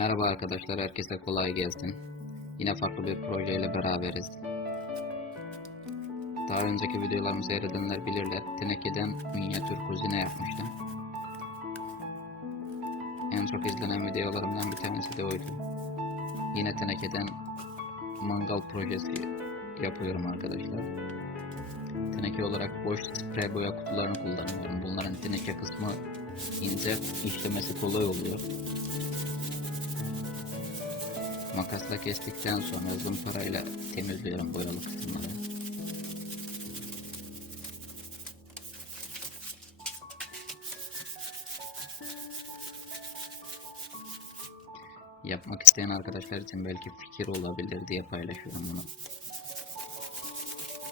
Merhaba arkadaşlar, herkese kolay gelsin. Yine farklı bir projeyle beraberiz. Daha önceki videolarımı seyredenler bilirler. Tenekeden minyatür kuzine yapmıştım. En çok izlenen videolarımdan bir tanesi de oydu. Yine tenekeden mangal projesi yapıyorum arkadaşlar. Teneke olarak boş sprey boya kutularını kullanıyorum. Bunların teneke kısmı ince, işlemesi kolay oluyor. Makasla kestikten sonra zımparayla temizliyorum boyalı kısımları. Yapmak isteyen arkadaşlar için belki fikir olabilir diye paylaşıyorum bunu.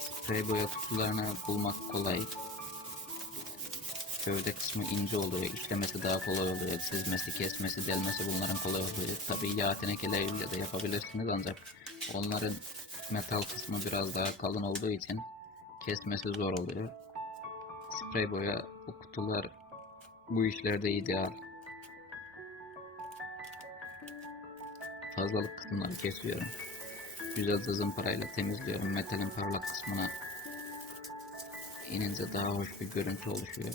Sprey boya kutularını bulmak kolay. Gövde kısmı ince oluyor, işlemesi daha kolay oluyor, çizmesi, kesmesi, delmesi bunların kolay oluyor. Tabii yağ tenekeleriyle de yapabilirsiniz ancak onların metal kısmı biraz daha kalın olduğu için kesmesi zor oluyor. Sprey boya bu kutular bu işlerde ideal. Fazlalık kısımları kesiyorum. Güzelce zımparayla temizliyorum. Metalin parlak kısmına inince daha hoş bir görüntü oluşuyor.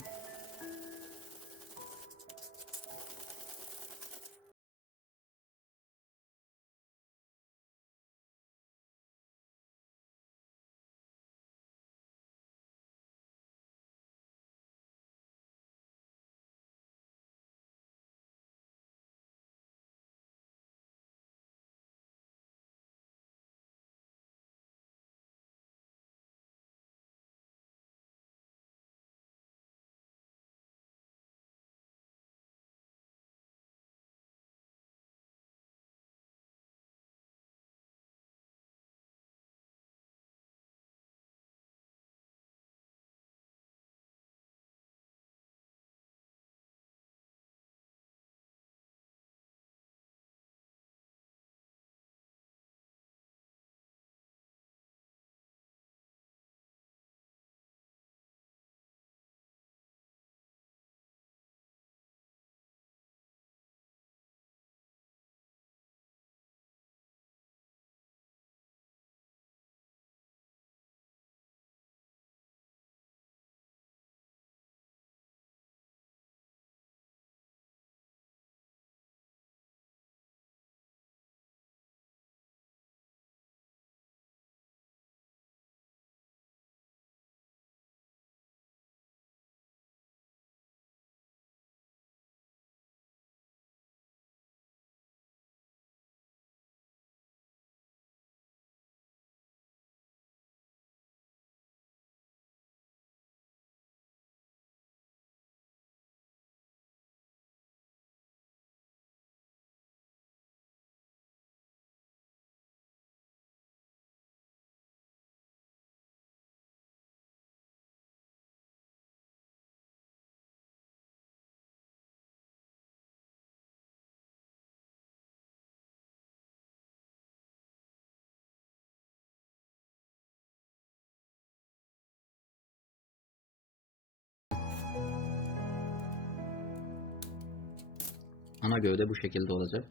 Ana gövde bu şekilde olacak.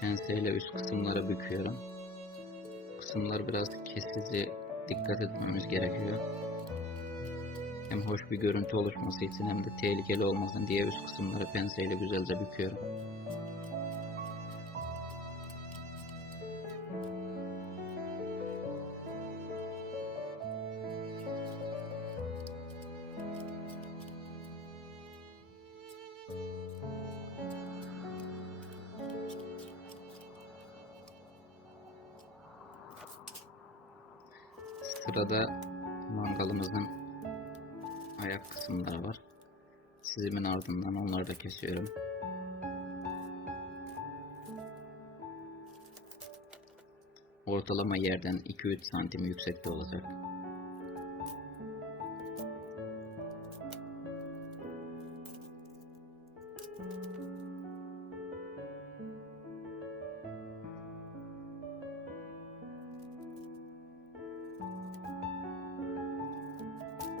Penseyle üst kısımları büküyorum. Kısımlar biraz kesici, dikkat etmemiz gerekiyor. Hem hoş bir görüntü oluşması için hem de tehlikeli olmasın diye üst kısımları penseyle güzelce büküyorum. Sırada mangalımızın ayak kısımları var. Çizimin ardından onları da kesiyorum. Ortalama yerden 2-3 santim yüksekte olacak.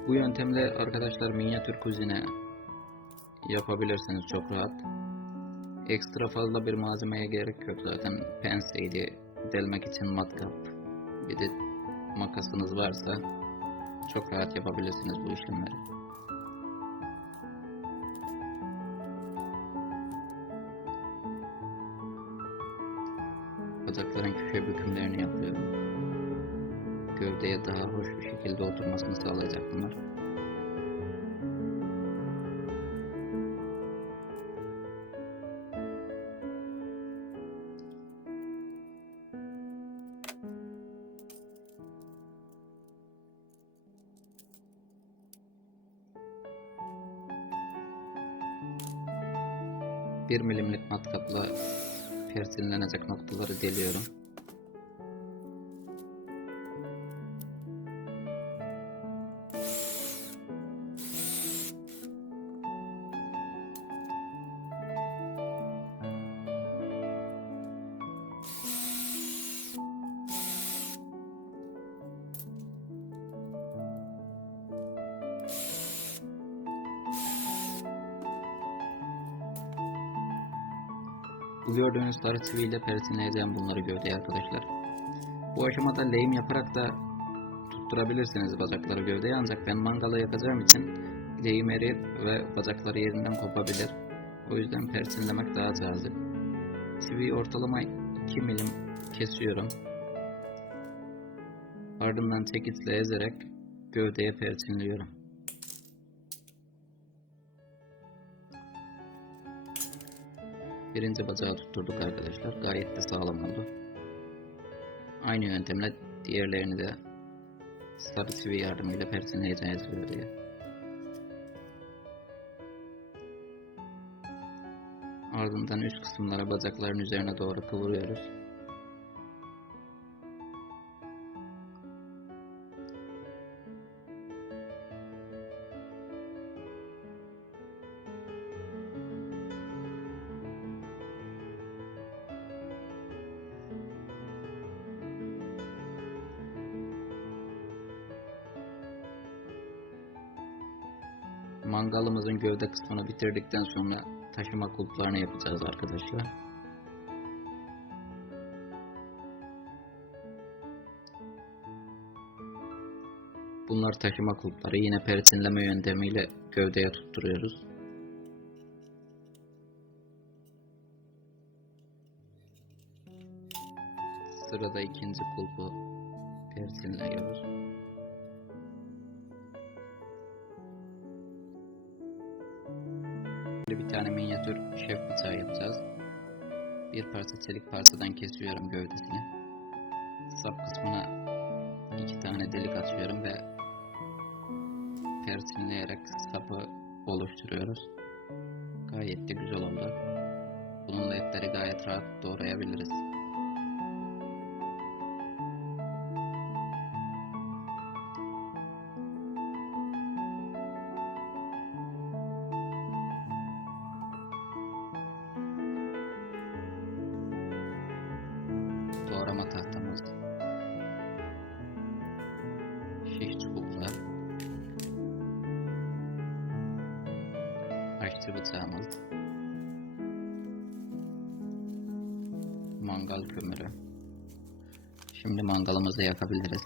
Bu yöntemle arkadaşlar minyatür kuzine yapabilirsiniz çok rahat. Ekstra fazla bir malzemeye gerek yok zaten. Penseydi, delmek için matkap, bir de makasınız varsa çok rahat yapabilirsiniz bu işlemleri. Bacakların köşe bükümlerini yapıyorum. Gövdeye daha hoş bir şekilde oturmasını sağlayacak bunlar. Bir milimlik matkapla persinlenecek noktaları deliyorum. Bu gördüğünüz sarı çiviyle persinleyeceğim bunları gövdeye arkadaşlar. Bu aşamada lehim yaparak da tutturabilirsiniz bacakları gövdeye ancak ben mangala yakacağım için lehim erir ve bacakları yerinden kopabilir. O yüzden persinlemek daha cazip. Çiviyi ortalama 2 milim kesiyorum. Ardından çekiçle ezerek gövdeye persinliyorum. Birinci bacağı tutturduk arkadaşlar. Gayet de sağlam oldu. Aynı yöntemle diğerlerini de sarı çivi yardımıyla persinleyeceğiz gövdeye. Ardından üst kısımlara bacakların üzerine doğru kıvırıyoruz. Mangalımızın gövde kısmını bitirdikten sonra taşıma kulplarını yapacağız arkadaşlar. Bunlar taşıma kulpları. Yine persinleme yöntemiyle gövdeye tutturuyoruz. Sırada ikinci kulpu persinliyoruz. Minyatür şef bıçağı yapacağız. Bir parça çelik parçadan kesiyorum gövdesini. Sap kısmına iki tane delik açıyorum ve persinleyerek sapı oluşturuyoruz. Gayet de güzel oldu. Bununla etleri gayet rahat doğrayabiliriz. Aşçı bıçağımız, mangal kömürü. Şimdi mangalımızı yakabiliriz.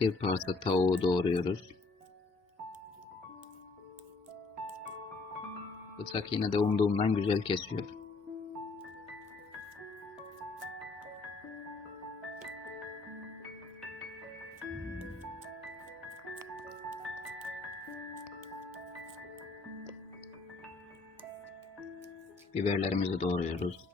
Bir parça tavuğu doğruyoruz. Bıçak yine de umduğumdan güzel kesiyor. Biberlerimizi doğruyoruz.